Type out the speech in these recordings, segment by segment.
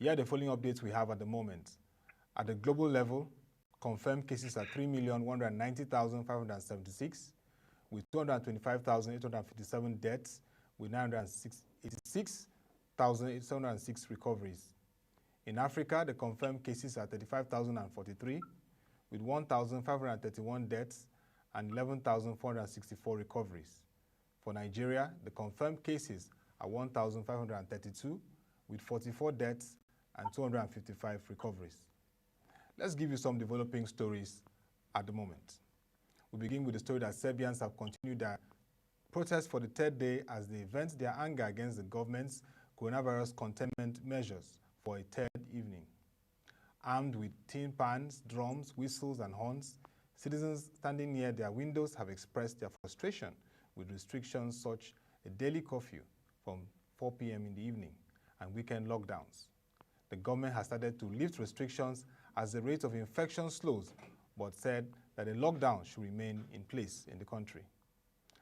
Here are the following updates we have at the moment. At the global level, confirmed cases are 3,190,576, with 225,857 deaths, with 986,706 recoveries. In Africa, the confirmed cases are 35,043, with 1,531 deaths and 11,464 recoveries. For Nigeria, the confirmed cases are 1,532, with 44 deaths and 255 recoveries. Let's give you some developing stories at the moment. We begin with the story that Serbians have continued their protest for the third day as they vent their anger against the government's coronavirus containment measures for a third evening. Armed with tin pans, drums, whistles, and horns, citizens standing near their windows have expressed their frustration with restrictions such as a daily curfew from 4 p.m. in the evening and weekend lockdowns. The government has started to lift restrictions as the rate of infection slows, but said that a lockdown should remain in place in the country.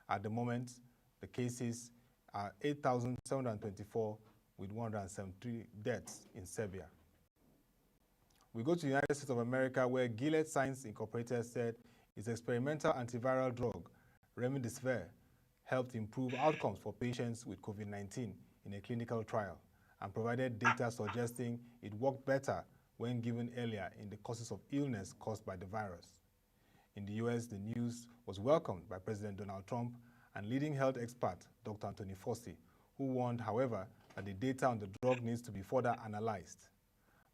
At the moment, the cases are 8,724 with 173 deaths in Serbia. We go to the United States of America, where Gilead Sciences Incorporated said its experimental antiviral drug, remdesivir, helped improve outcomes for patients with COVID-19 in a clinical trial and provided data suggesting it worked better when given earlier in the courses of illness caused by the virus. In the US, the news was welcomed by President Donald Trump and leading health expert Dr. Anthony Fauci, who warned, however, that the data on the drug needs to be further analyzed.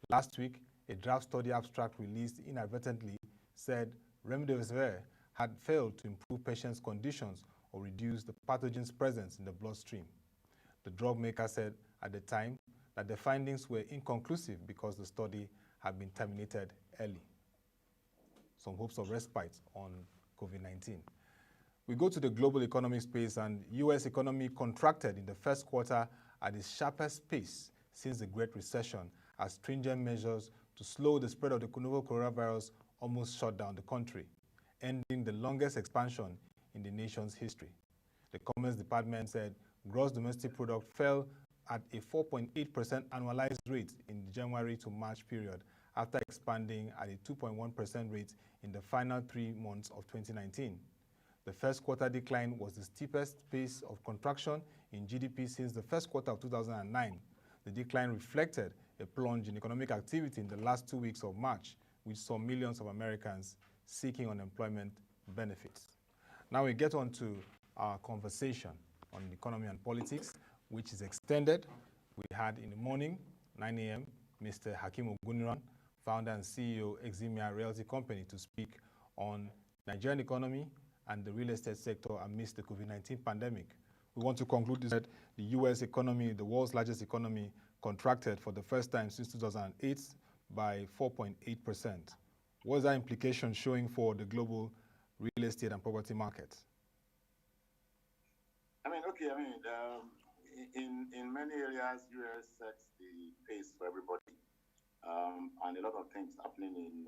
Last week, a draft study abstract released inadvertently said remdesivir had failed to improve patients' conditions or reduce the pathogen's presence in the bloodstream. The drug maker said at the time that the findings were inconclusive because the study had been terminated early. Some hopes of respite on COVID-19. We go to the global economic space, and U.S. economy contracted in the first quarter at its sharpest pace since the Great Recession, as stringent measures to slow the spread of the novel coronavirus almost shut down the country, ending the longest expansion in the nation's history. The Commerce Department said gross domestic product fell at a 4.8% annualized rate in the January to March period, after expanding at a 2.1% rate in the final 3 months of 2019. The first quarter decline was the steepest pace of contraction in GDP since the first quarter of 2009. The decline reflected a plunge in economic activity in the last 2 weeks of March, which saw millions of Americans seeking unemployment benefits. Now we get on to our conversation on economy and politics, which is extended. We had in the morning, 9 a.m., Mr. Hakeem Ogunniran, founder and CEO Eximia Realty company, to speak on Nigerian economy and the real estate sector amidst the COVID-19 pandemic. We want to conclude that the U.S. economy, the world's largest economy, contracted for the first time since 2008 by 4.8%. What is that implication showing for the global real estate and property market? In many areas, U.S. sets the pace for everybody, and a lot of things happening in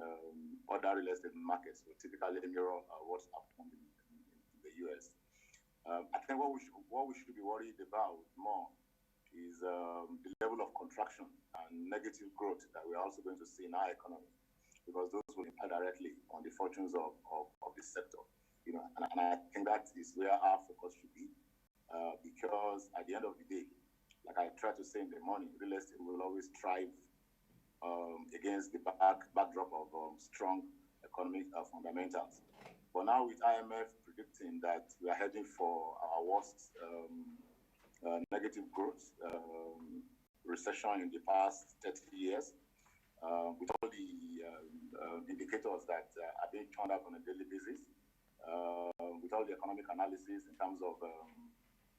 other real estate markets will typically mirror what's happening in the U.S. I think what we should be worried about more is the level of contraction and negative growth that we're also going to see in our economy, because those will impact directly on the fortunes of the sector. And I think that is where our focus should be. Because at the end of the day, like I tried to say in the morning, real estate will always thrive against the backdrop of strong economic fundamentals. But now with IMF predicting that we are heading for our worst negative growth recession in the past 30 years, with all the indicators that are being turned up on a daily basis, with all the economic analysis in terms of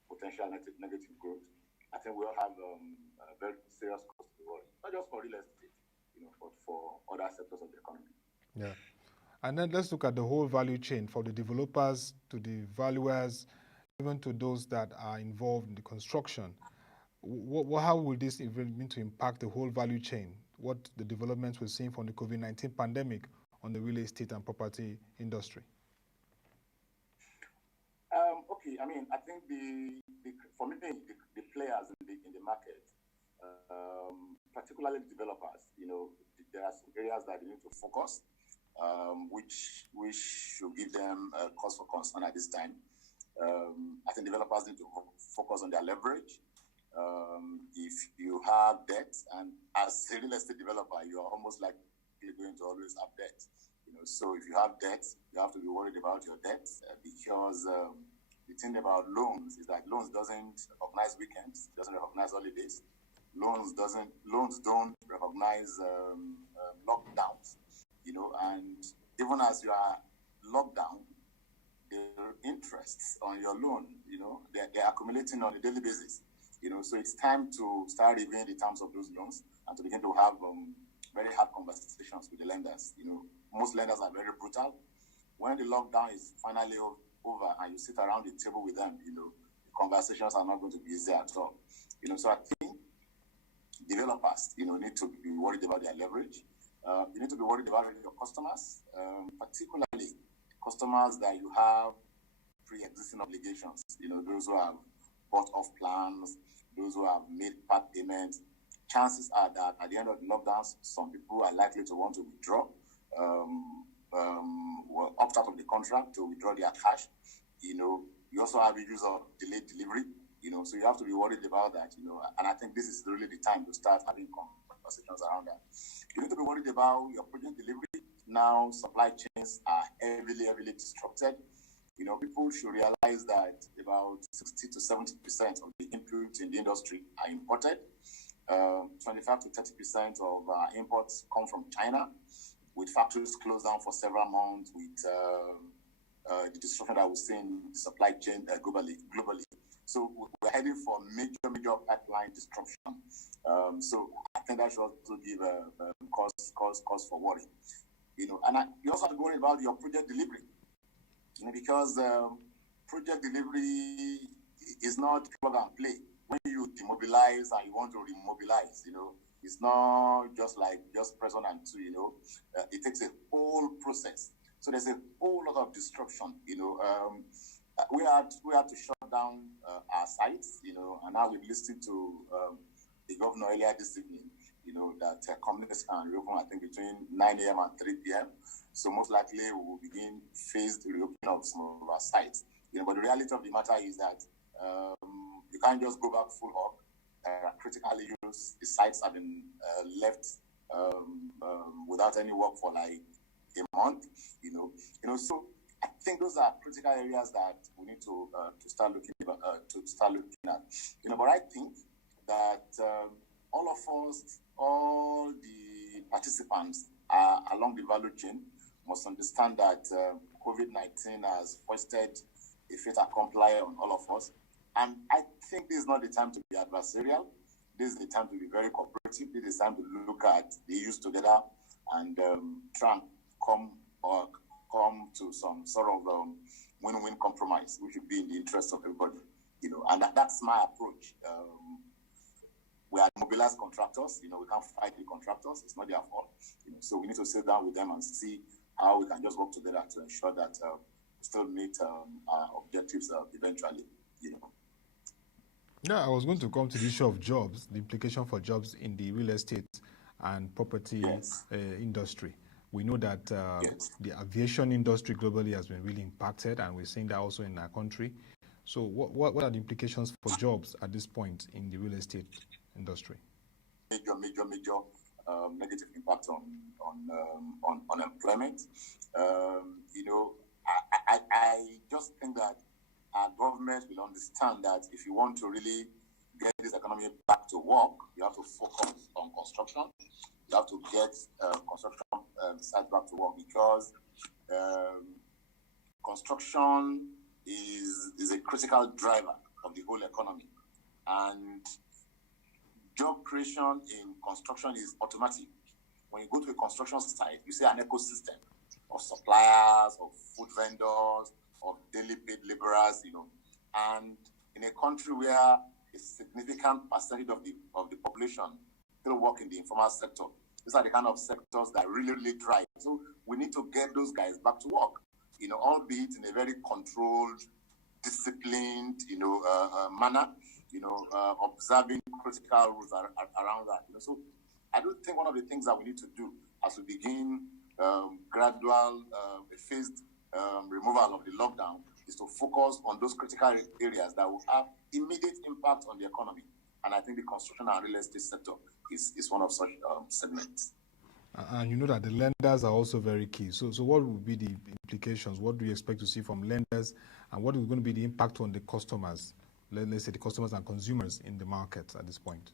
potential negative growth, I think we all have a very serious cause to worry, not just for real estate, but for other sectors of the economy. Yeah. And then let's look at the whole value chain, from the developers to the valuers, even to those that are involved in the construction. How will this mean to impact the whole value chain? What the developments we're seeing from the COVID-19 pandemic on the real estate and property industry? I think for me, the players in the market particularly developers, there are some areas that they need to focus, which should give them cause for concern at this time. I think developers need to focus on their leverage. If you have debt, and as a real estate developer, you are almost likely going to always have debt. So if you have debt, you have to be worried about your debt because the thing about loans is that loans doesn't recognize weekends, doesn't recognize holidays. Loans don't recognize lockdowns. And even as you are locked down, the interests on your loan, they're accumulating on a daily basis. So it's time to start reviewing the terms of those loans and to begin to have very hard conversations with the lenders. Most lenders are very brutal. When the lockdown is finally over and you sit around the table with them, the conversations are not going to be easy at all. So I think developers, need to be worried about their leverage. You need to be worried about your customers, particularly customers that you have pre-existing obligations. Those who have bought off plans, those who have made part payments. Chances are that at the end of the lockdowns, some people are likely to want to withdraw, opt out of the contract to withdraw their cash. You also have issues of delayed delivery. So you have to be worried about that. And I think this is really the time to start having conversations around that. You need to be worried about your project delivery. Now, supply chains are heavily disrupted. People should realize that about 60 to 70% of the inputs in the industry are imported. 25 to 30% of imports come from China, with factories closed down for several months, with the disruption that we're seeing in the supply chain globally. So we're heading for major pipeline disruption. So I think that should also give cause for worry. You also have to worry about your project delivery, because project delivery is not plug and play. When you demobilize and you want to remobilize, it's not just press 1 and 2. It takes a whole process. So there's a whole lot of disruption. We had to shut down our sites, and now we've listened to the governor earlier this evening, that companies can reopen, I think, between 9 a.m. and 3 p.m. So most likely we will begin phased reopening of some of our sites. But the reality of the matter is that you can't just go back full hog. Critical issues, the sites have been left without any work for like a month. So I think those are critical areas that we need to start looking at. But I think that all of us, all the participants along the value chain must understand that COVID-19 has foisted a fait accompli on all of us. And I think this is not the time to be adversarial. This is the time to be very cooperative. This is the time to look at the issues together and try and come to some sort of win-win compromise, which would be in the interest of everybody. And that's my approach. We are mobilized contractors. We can't fight the contractors. It's not their fault. So we need to sit down with them and see how we can just work together to ensure that we still meet our objectives eventually. Yeah, I was going to come to the issue of jobs, the implication for jobs in the real estate and property industry. We know that the aviation industry globally has been really impacted, and we're seeing that also in our country. So what are the implications for jobs at this point in the real estate industry? Major negative impact on unemployment. I just think that our government will understand that if you want to really get this economy back to work, you have to focus on construction. You have to get construction sites back to work, because construction is a critical driver of the whole economy. And job creation in construction is automatic. When you go to a construction site, you see an ecosystem of suppliers, of food vendors, of daily paid laborers, and in a country where a significant percentage of the population still work in the informal sector, these are the kind of sectors that really drive. So we need to get those guys back to work, albeit in a very controlled, disciplined, manner, observing critical rules around that. So I do think one of the things that we need to do as we begin gradual, phased removal of the lockdown is to focus on those critical areas that will have immediate impact on the economy. And I think the construction and real estate sector is one of such segments. And you know that the lenders are also very key. So what will be the implications? What do you expect to see from lenders? And what is going to be the impact on the customers? Let's say the customers and consumers in the market at this point.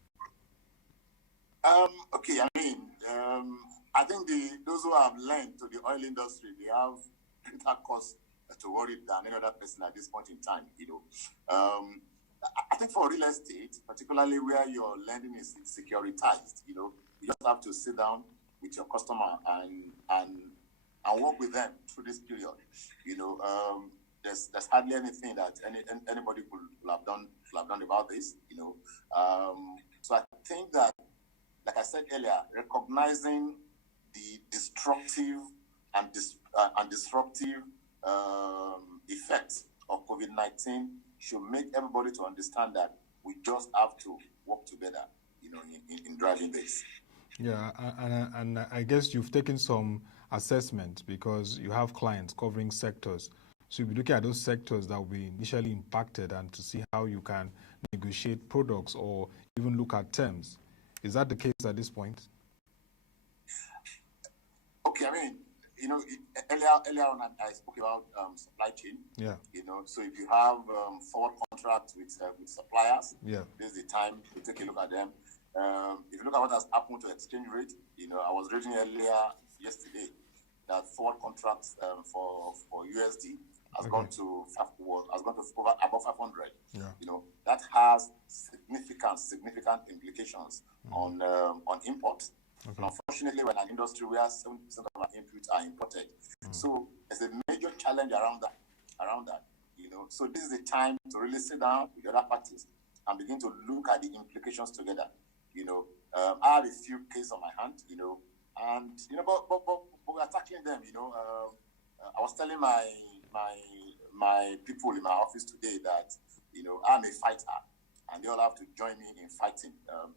Okay, I think those who have lent to the oil industry, they have greater cost to worry than any other person at this point in time. I think for real estate, particularly where your lending is securitized, you just have to sit down with your customer and work with them through this period. There's hardly anything that anybody could have done about this. So I think that, like I said earlier, recognizing the destructive and disruptive effects of COVID-19 should make everybody to understand that we just have to work together, in driving this. Yeah, and I guess you've taken some assessment because you have clients covering sectors. So you'll be looking at those sectors that will be initially impacted and to see how you can negotiate products or even look at terms. Is that the case at this point? Okay, earlier on I spoke about supply chain. Yeah. So if you have forward contracts with suppliers, yeah, this is the time to take a look at them. If you look at what has happened to exchange rate, I was reading earlier yesterday that forward contracts for USD has gone to above 500. Yeah. That has significant implications on imports. Okay. And unfortunately, we're in an industry where 70% of our inputs are imported. So there's a major challenge around that. So this is the time to really sit down with other parties and begin to look at the implications together. I have a few cases on my hand, but we're tackling them. I was telling my people in my office today that I'm a fighter, and they all have to join me in fighting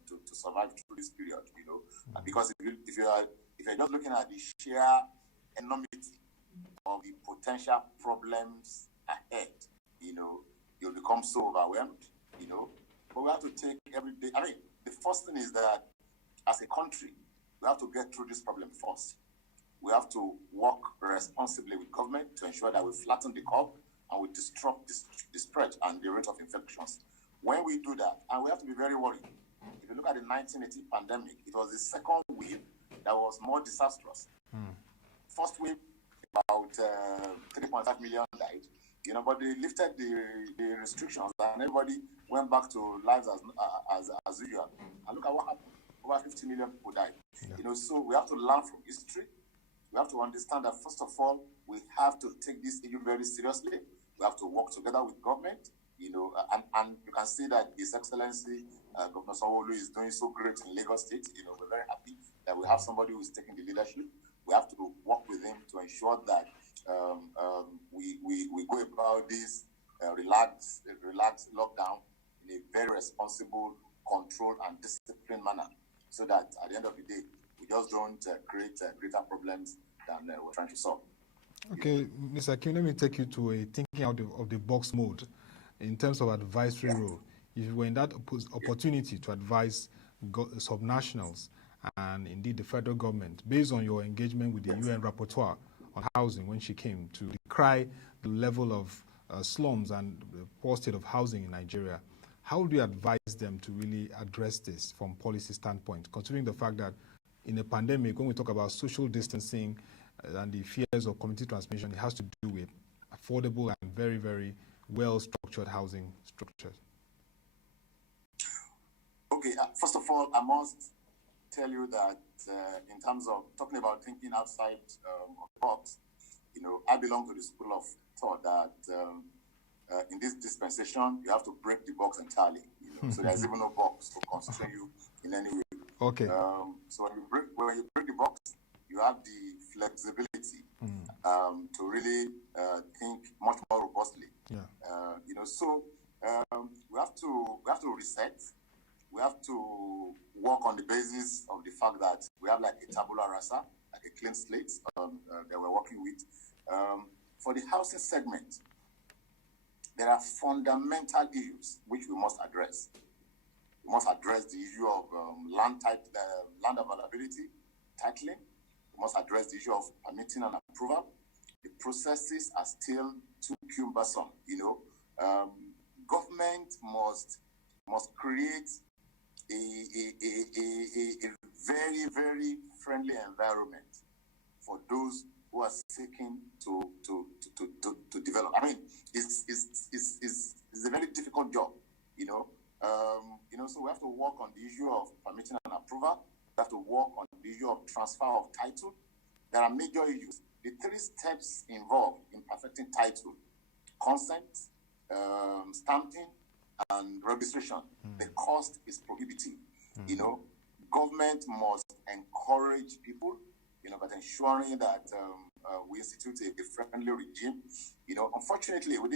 to survive through this period. And because if you're just looking at the sheer enormity of the potential problems ahead, you'll become so overwhelmed. But we have to take every day. The first thing is that as a country, we have to get through this problem first. We have to work responsibly with government to ensure that we flatten the curve and we disrupt the spread and the rate of infections. When we do that, and we have to be very worried. If you look at the 1980 pandemic, it was the second wave that was more disastrous. First wave, about 3.5 million died. But they lifted the restrictions and everybody went back to lives as usual. And look at what happened. Over 50 million people died. Yeah. So we have to learn from history. We have to understand that, first of all, we have to take this issue very seriously. We have to work together with government, and you can see that His Excellency, Governor Sanwo-Olu, is doing so great in Lagos State. We're very happy that we have somebody who is taking the leadership. We have to work with him to ensure that we go about this relaxed lockdown in a very responsible, controlled, and disciplined manner, so that at the end of the day, we just don't create greater problems than we're trying to solve. Okay, Mr. Hakeem, let me take you to a thinking out of the box mode in terms of advisory role. If you were in that opportunity to advise subnationals and indeed the federal government, based on your engagement with the UN rapporteur on housing when she came to decry the level of slums and the poor state of housing in Nigeria, how would you advise them to really address this from policy standpoint, considering the fact that in a pandemic, when we talk about social distancing and the fears of community transmission, it has to do with affordable and very, very well-structured housing structures? Okay, first of all, I must tell you that in terms of talking about thinking outside of the box, I belong to the school of thought that in this dispensation, you have to break the box entirely. So there's even no box to constrain you in any way. Okay. So when you break the box, you have the flexibility to really think much more robustly. Yeah. So we have to reset. we have to work on the basis of the fact that we have like a tabula rasa, like a clean slate that we're working with. For the housing segment, there are fundamental issues which we must address. We must address the issue of land availability, titling. We must address the issue of permitting and approval. The processes are still too cumbersome. Government must create a very, very friendly environment for those who are seeking to develop. I mean, it's a very difficult job, so we have to work on the issue of permitting and approval. We have to work on the issue of transfer of title. There are major issues. The 3 steps involved in perfecting title: consent, stamping, and registration. The cost is prohibitive. Government must encourage people, but ensuring that we institute a friendly regime. Unfortunately, we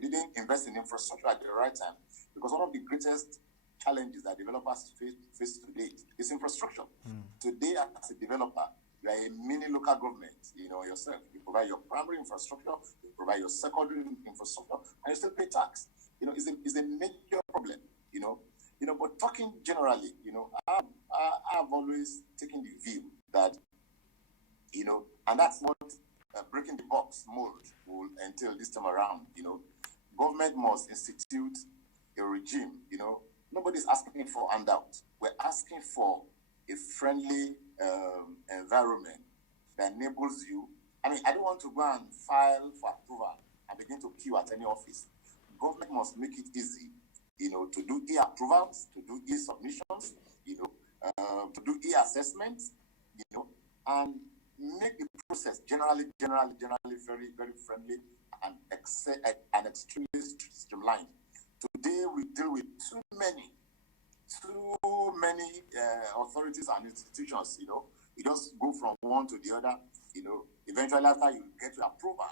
didn't invest in infrastructure at the right time, because one of the greatest challenges that developers face today is infrastructure. Today, as a developer, you are a mini local government, yourself. You provide your primary infrastructure, you provide your secondary infrastructure, and you still pay tax. It's a major problem, But talking generally, I've always taken the view that, and that's what breaking the box mold will entail this time around, Government must institute a regime, Nobody's asking for handout. We're asking for a friendly environment that enables you. I mean, I don't want to go and file for approval and begin to queue at any office. Government must make it easy, to do e-approvals, to do e-submissions, to do e-assessments, and make the process generally very, very friendly and extremely streamlined. Today, we deal with too many authorities and institutions, You just go from one to the other, Eventually, after you get your approval,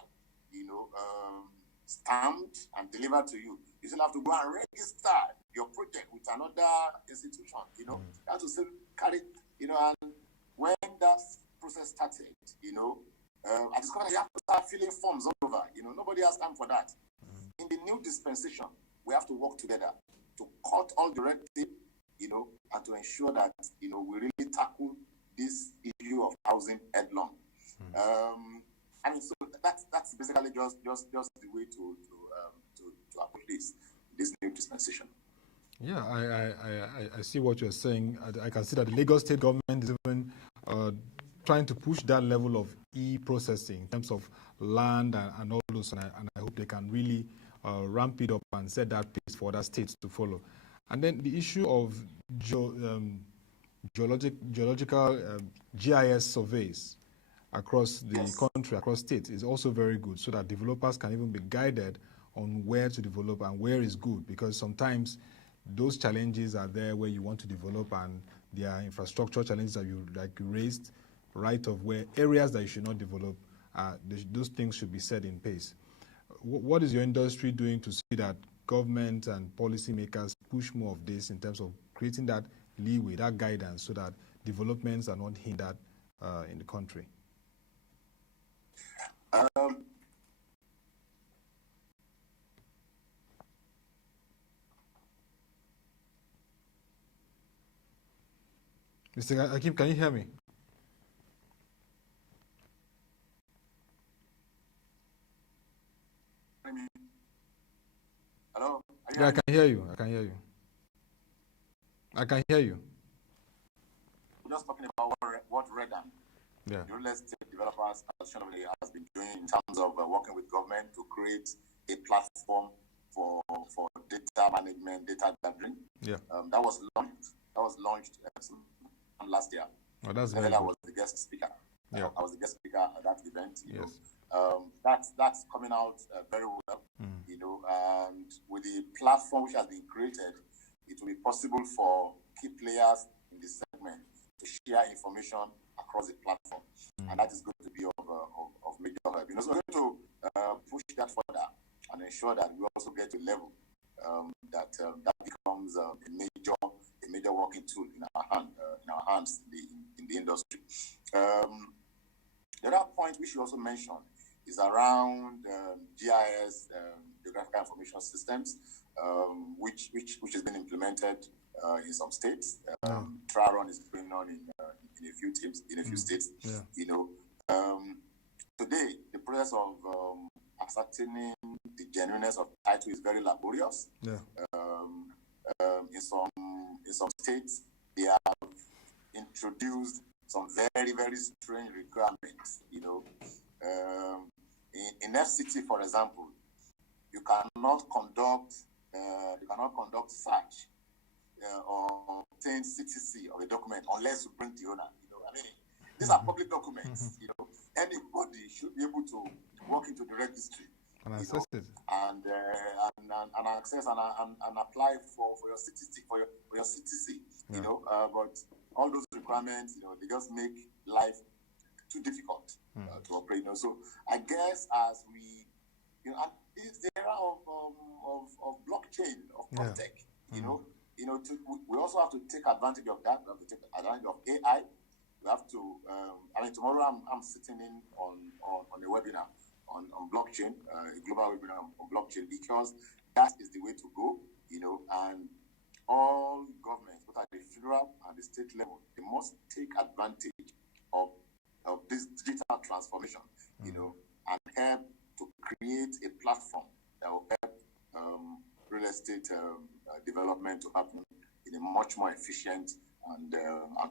stamped and delivered to you, you still have to go and register your project with another institution, You have to still carry, and when that process started, I discovered you have to start filling forms all over, Nobody has time for that. In the new dispensation, we have to work together to cut all the red tape, and to ensure that, we really tackle this issue of housing headlong. So that's basically just the way to approach this new dispensation. Yeah, I see what you're saying. I can see that the Lagos state government is even trying to push that level of e-processing in terms of land and all those, and I hope they can really ramp it up and set that pace for other states to follow. And then the issue of geological GIS surveys across the country, across states, is also very good, so that developers can even be guided on where to develop and where is good, because sometimes those challenges are there where you want to develop, and there are infrastructure challenges that you raised, right of way, areas that you should not develop. Those things should be set in pace. What is your industry doing to see that government and policymakers push more of this in terms of creating that leeway, that guidance, so that developments are not hindered in the country? Mr. Hakeem, can you hear me? Hello? Yeah, I can hear you. I can hear you. We're just talking about what Redam, the real estate developers association, has been doing in terms of working with government to create a platform for data management, data gathering. Yeah. That was launched last year. Oh, that's very good. I was the guest speaker. Yeah. I was the guest speaker at that event. Yes. That's coming out very well. And with the platform which has been created, it will be possible for key players in the segment to share information across the platform, and that is going to be of major help. So we're going to push that further and ensure that we also get to level that becomes a major working tool in our hands in the industry. The other point we should also mention is around GIS, Geographical Information Systems, which has been implemented in some states. Trial run is going on in a few states. Yeah. Today, the process of ascertaining the genuineness of title is very laborious. Yeah. In some states, they have introduced some very, very strange requirements. In FCT, for example, you cannot conduct search or obtain CTC of a document unless you bring the owner. These are public documents. Anybody should be able to walk into the registry and access it, and access and apply for your CTC for your CTC. Yeah. But all those requirements, they just make life too difficult to operate. So I guess as we, it's the era of blockchain, of PropTech. We also have to take advantage of that. We have to take advantage of AI. We have to. Tomorrow I'm sitting in on a webinar on blockchain, a global webinar on blockchain, because that is the way to go. And all governments, both at the federal and the state level, they must take advantage of this digital transformation, and help to create a platform that will help real estate development to happen in a much more efficient and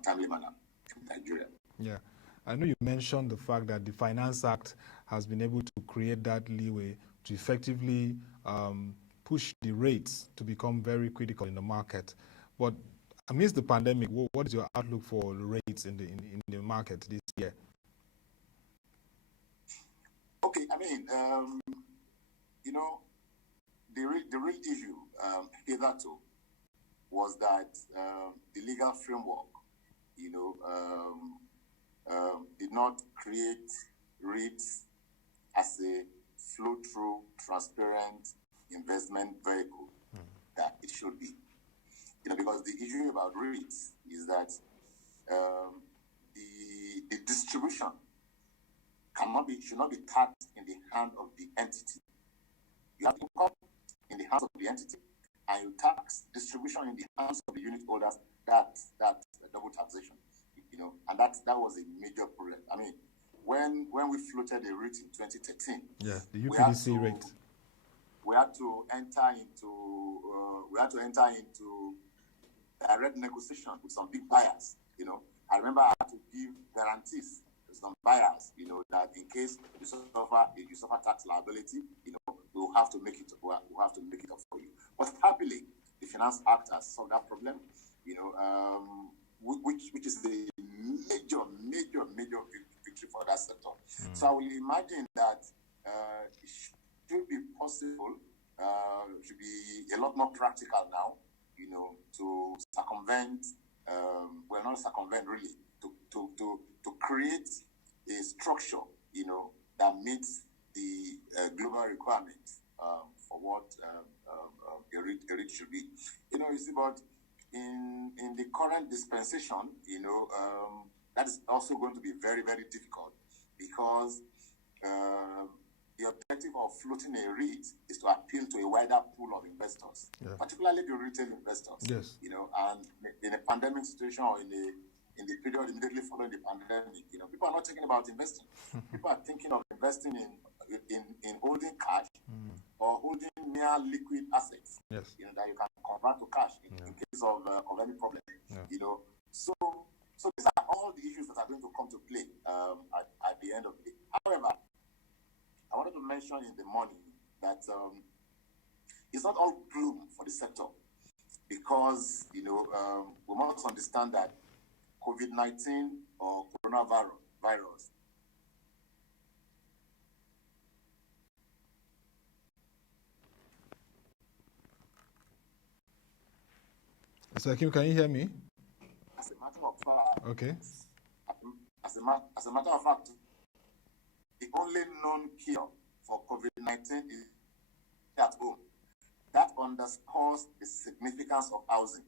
timely manner in Nigeria. Yeah. I know you mentioned the fact that the Finance Act has been able to create that leeway to effectively push the rates to become very critical in the market. But amidst the pandemic, what is your outlook for the rates in the market this year? Okay, the real issue hitherto was that the legal framework, did not create rates as a flow-through, transparent investment vehicle that it should be. Because the issue about rates is that the distribution should not be taxed in the hand of the entity. You have income in the hands of the entity, and you tax distribution in the hands of the unit holders. That's a double taxation, and that was a major problem. When we floated a rate in 2013, the UPDC rate, we had to enter into direct negotiation with some big buyers. I remember I had to give guarantees to some buyers, that in case you suffer tax liability, we'll have to make it up for you. But happily, the Finance Act has solved that problem, which is a major victory for that sector. So I will imagine that it should be possible, should be a lot more practical now, to circumvent, not circumvent really, to create a structure, that meets the global requirements for what a rate should be. You see, but in the current dispensation, that is also going to be very, very difficult, because the objective of floating a REIT is to appeal to a wider pool of investors, particularly the retail investors. Yes. And in a pandemic situation, or in the period immediately following the pandemic, people are not thinking about investing. People are thinking of investing in holding cash or holding near liquid assets. Yes. That you can convert to cash in case of any problem. Yeah. So these are all the issues that are going to come to play at the end of the day. However, I wanted to mention in the morning that it's not all gloom for the sector, because we must understand that COVID-19 or coronavirus So Hakeem, can you hear me? As a matter of fact, okay. As a matter of fact, the only known cure for COVID-19 is at home. that underscores the significance of housing,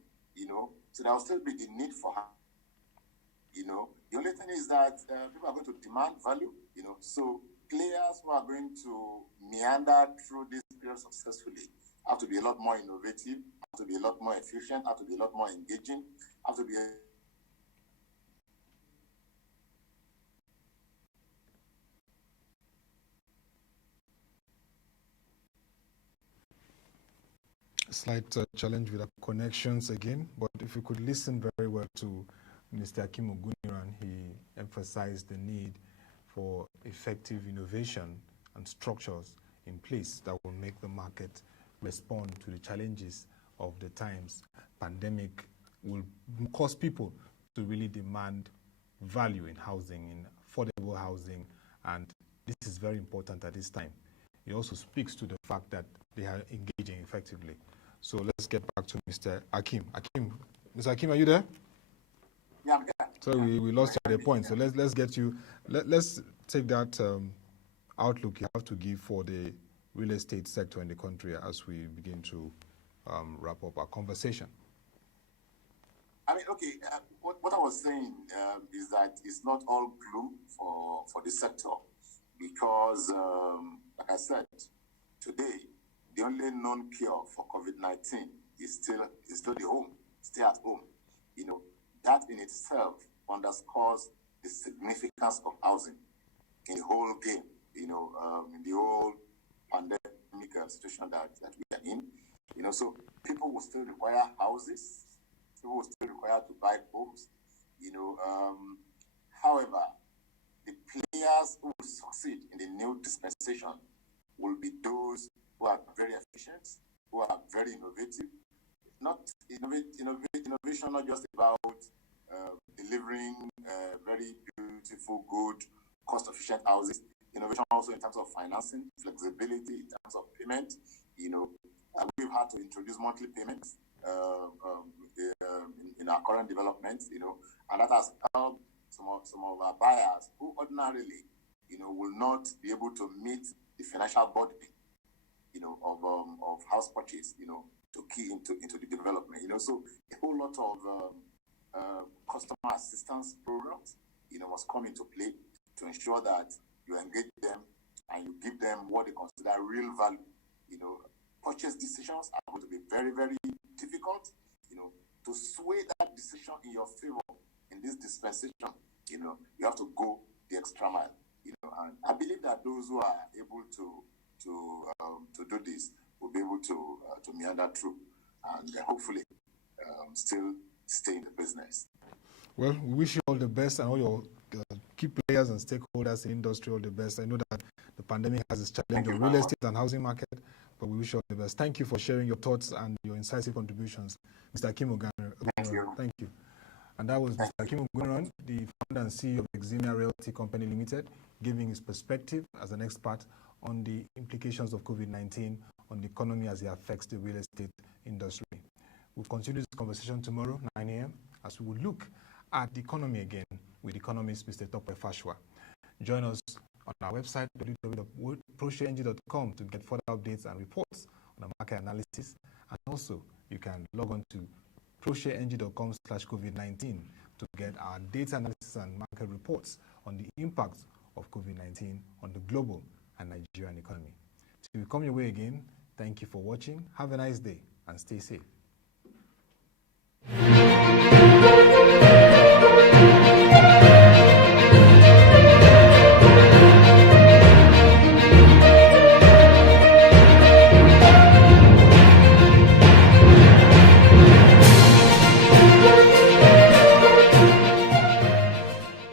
So there will still be the need for housing, The only thing is that people are going to demand value, So players who are going to meander through this period successfully have to be a lot more innovative, have to be a lot more efficient, have to be a lot more engaging, have to be slight challenge with our connections again, but if you could listen very well to Mr. Hakeem Ogunniran, he emphasized the need for effective innovation and structures in place that will make the market respond to the challenges of the times. Pandemic will cause people to really demand value in housing, in affordable housing, and this is very important at this time. It also speaks to the fact that they are engaging effectively. So let's get back to Mr. Hakeem. Mr. Hakeem, are you there? Yeah, I'm there. So we lost you at the point. So let's get you. Let's take that outlook you have to give for the real estate sector in the country as we begin to wrap up our conversation. What I was saying is that it's not all gloom for the sector because, like I said, today, the only known cure for COVID-19 is still the home, stay at home. That in itself underscores the significance of housing in the whole game, in the whole pandemic situation that we are in. So people will still require houses, people will still require to buy homes, However, the players who will succeed in the new dispensation will be those who are very efficient, who are very innovative. Innovation not just about delivering very beautiful, good, cost-efficient houses. Innovation also in terms of financing, flexibility, in terms of payment. We've had to introduce monthly payments in our current developments, and that has helped some of our buyers who ordinarily, will not be able to meet the financial burden, of house purchase, to key into the development, So a whole lot of customer assistance programs, must come into play to ensure that you engage them and you give them what they consider real value. Purchase decisions are going to be very, very difficult. To sway that decision in your favor in this dispensation, you have to go the extra mile. And I believe that those who are able to do this will be able to meander through and hopefully still stay in the business. Well, we wish you all the best and all your key players and stakeholders in the industry all the best. I know that the pandemic has its challenge on real estate and housing market, but we wish you all the best. Thank you for sharing your thoughts and your incisive contributions, Mr. Hakeem Ogunniran. Thank you. And that was Mr. Hakeem Ogunniran, the founder and CEO of Eximia Realty Company Limited, giving his perspective as an expert on the implications of COVID-19 on the economy as it affects the real estate industry. We'll continue this conversation tomorrow, 9 a.m., as we will look at the economy again with economist Mr. Ottoabasi. Join us on our website, www.proshareng.com, to get further updates and reports on the market analysis. And also, you can log on to proshareng.com/COVID-19 to get our data analysis and market reports on the impact of COVID-19 on the global and Nigerian economy. Till we come your way again, thank you for watching. Have a nice day and stay safe.